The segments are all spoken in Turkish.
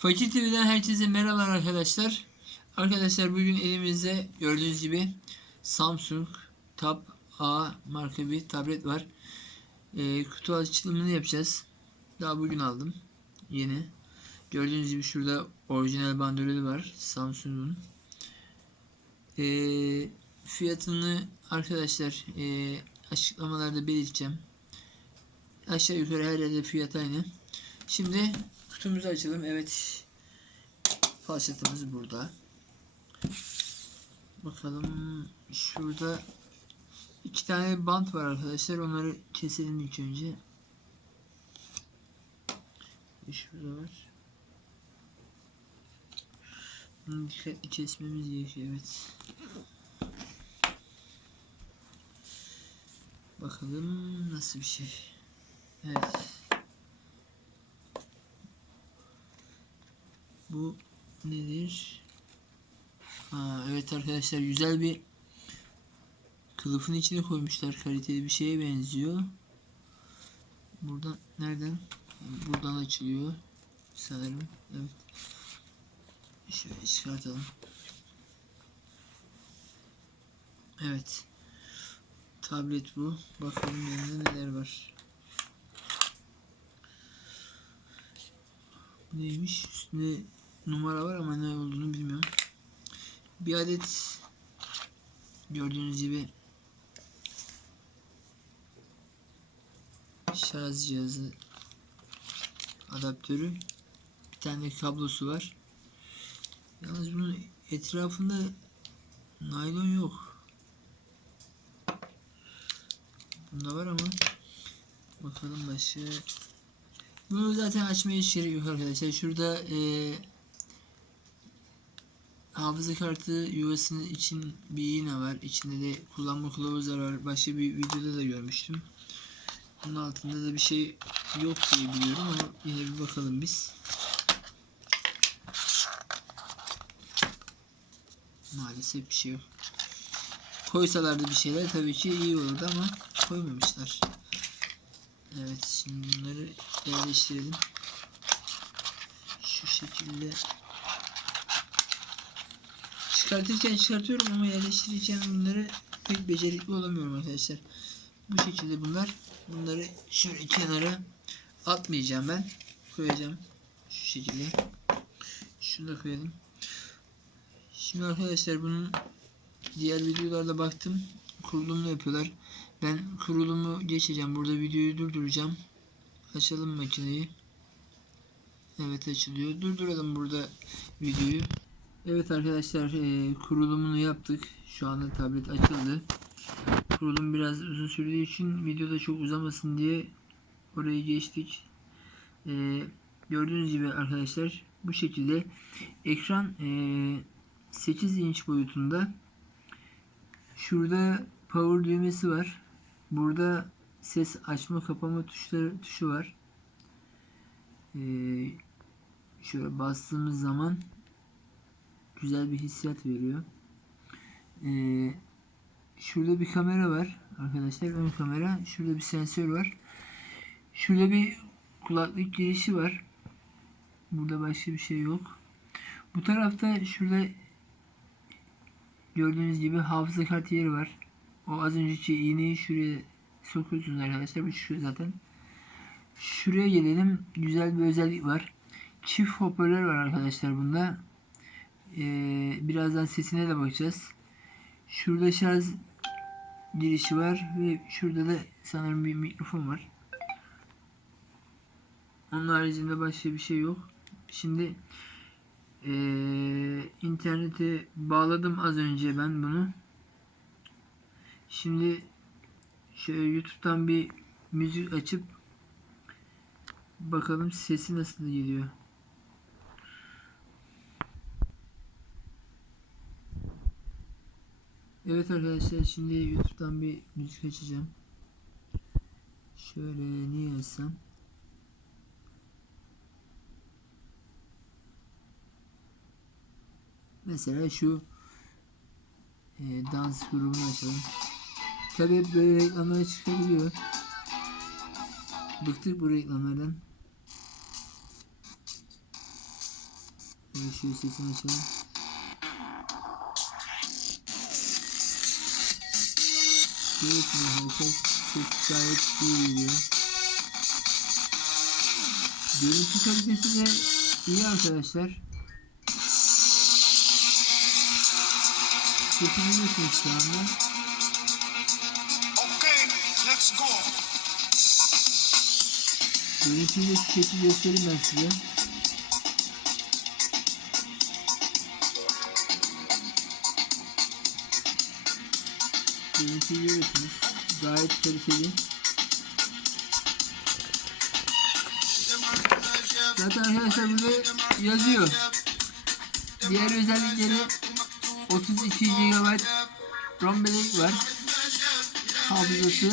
Fakir TV'den herkese merhaba arkadaşlar. Arkadaşlar bugün elimizde gördüğünüz gibi Samsung Tab A marka bir tablet var. Ee, kutu açılımını yapacağız. Daha bugün aldım. Yeni. Gördüğünüz gibi şurada orijinal bandrolü var. Samsung'un. Ee, fiyatını arkadaşlar e, açıklamalarda belirteceğim. Aşağı yukarı her yerde fiyat aynı. Şimdi kutumuzu açalım. Evet. Falçatımız burada. Bakalım şurada iki tane bant var arkadaşlar. Onları keselim ilk önce. Şurada var. Bunu dikkatli kesmemiz gerekiyor. Evet. Bakalım nasıl bir şey. Evet. Bu nedir? Ha, evet arkadaşlar güzel bir kılıfın içine koymuşlar. Kaliteli bir şeye benziyor. Buradan nereden? Buradan açılıyor. Sanırım. Evet. Şöyle çıkartalım. Evet. Tablet bu. Bakalım yanında neler var. Neymiş? Üstünde numara var ama ne olduğunu bilmiyorum. Bir adet gördüğünüz gibi şarj cihazı adaptörü bir tane kablosu var. Yalnız bunun etrafında naylon yok. Bunda var ama bakalım başka bunu zaten açmaya gerek yok arkadaşlar. Şurada e, hafıza kartı yuvasının için bir iğne var. İçinde de kullanma kılavuzları var. Başka bir videoda da görmüştüm. Bunun altında da bir şey yok diye biliyorum ama yine bir bakalım biz. Maalesef bir şey yok. Koysalardı bir şeyler tabii ki iyi olurdu ama koymamışlar. Evet şimdi bunları yerleştirelim. Şu şekilde çıkartırken çıkartıyorum ama yerleştirirken bunları pek becerikli olamıyorum arkadaşlar. Bu şekilde bunlar. Bunları şöyle kenara atmayacağım ben. Koyacağım. Şu şekilde. Şunu da koyalım. Şimdi arkadaşlar bunun diğer videolarda baktım. Kurulumunu yapıyorlar. Ben kurulumu geçeceğim. Burada videoyu durduracağım. Açalım makineyi. Evet açılıyor. Durduralım burada videoyu. Evet arkadaşlar e, kurulumunu yaptık. Şu anda tablet açıldı. Kurulum biraz uzun sürdüğü için videoda çok uzamasın diye orayı geçtik. E, gördüğünüz gibi arkadaşlar bu şekilde ekran e, 8 inç boyutunda. Şurada power düğmesi var. Burada ses açma kapama tuşları tuşu var. Ee, şöyle bastığımız zaman güzel bir hissiyat veriyor. Ee, şurada bir kamera var arkadaşlar. Ön kamera. Şurada bir sensör var. Şurada bir kulaklık girişi var. Burada başka bir şey yok. Bu tarafta şurada gördüğünüz gibi hafıza kartı yeri var. O az önceki iğneyi şuraya sokuyorsunuz arkadaşlar. Bu şu zaten. Şuraya gelelim. Güzel bir özellik var. Çift hoparlör var arkadaşlar bunda. Ee, birazdan sesine de bakacağız. Şurada şarj girişi var ve şurada da sanırım bir mikrofon var. Onun haricinde başka bir şey yok. Şimdi ee, internete bağladım az önce ben bunu. Şimdi şöyle YouTube'dan bir müzik açıp bakalım sesi nasıl geliyor. Evet arkadaşlar şimdi YouTube'dan bir müzik açacağım. Şöyle niye açsam? Mesela şu e, dans grubunu açalım. Tabi böyle reklamlar çıkabiliyor. Bıktık bu reklamlardan. Şöyle şu sesini açalım. Görüyorsunuz arkadaşlar ses gayet iyi geliyor. Görüntü kalitesi de iyi arkadaşlar. Duyuyorsunuz şu anda. Görüntüyü de şekilde göstereyim ben size. Görüntüyü görüyorsunuz. Gayet kaliteli. Zaten arkadaşlar burada yazıyor. Diğer özellikleri 32 GB RAM bellek var. Hafızası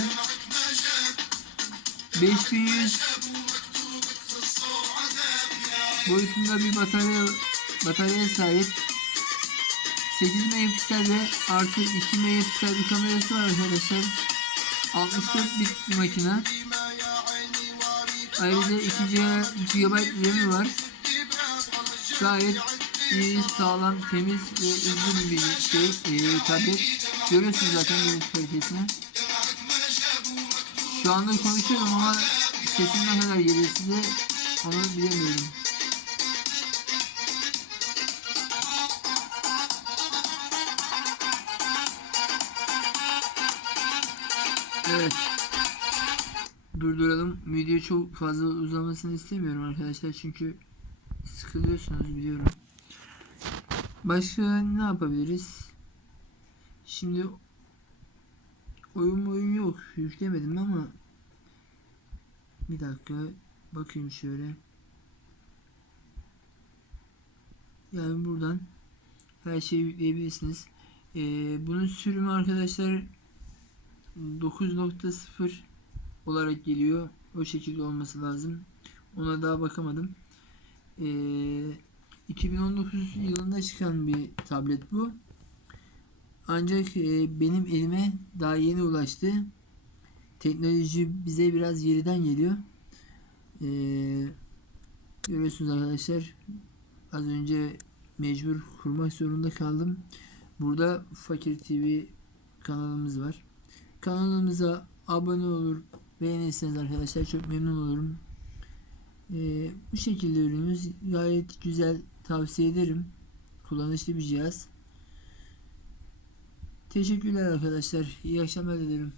5100 boyutunda bir batarya bataryaya sahip 8 megapiksel ve artı 2 megapiksel bir kamerası var arkadaşlar. 64 bit bir makine. Ayrıca 2 GB RAM'i var. Gayet iyi sağlam temiz ve uzun bir şey e, tablet. Görüyorsunuz zaten görüntü kalitesini şu anda konuşuyorum ama sesim ne kadar geliyor size onu bilemiyorum. Durduralım. Video çok fazla uzamasını istemiyorum arkadaşlar çünkü sıkılıyorsunuz biliyorum. Başka ne yapabiliriz? Şimdi oyun oyun yok. Yüklemedim ama bir dakika bakayım şöyle. Yani buradan her şeyi yükleyebilirsiniz. Ee, bunun sürümü arkadaşlar 9.0 olarak geliyor. O şekilde olması lazım. Ona daha bakamadım. Ee, 2019 yılında çıkan bir tablet bu. Ancak e, benim elime daha yeni ulaştı. Teknoloji bize biraz geriden geliyor. Ee, görüyorsunuz arkadaşlar. Az önce mecbur kurmak zorunda kaldım. Burada Fakir TV kanalımız var. Kanalımıza abone olur, beğenirseniz arkadaşlar çok memnun olurum. Ee, bu şekilde ürünümüz gayet güzel tavsiye ederim. Kullanışlı bir cihaz. Teşekkürler arkadaşlar. İyi akşamlar dilerim.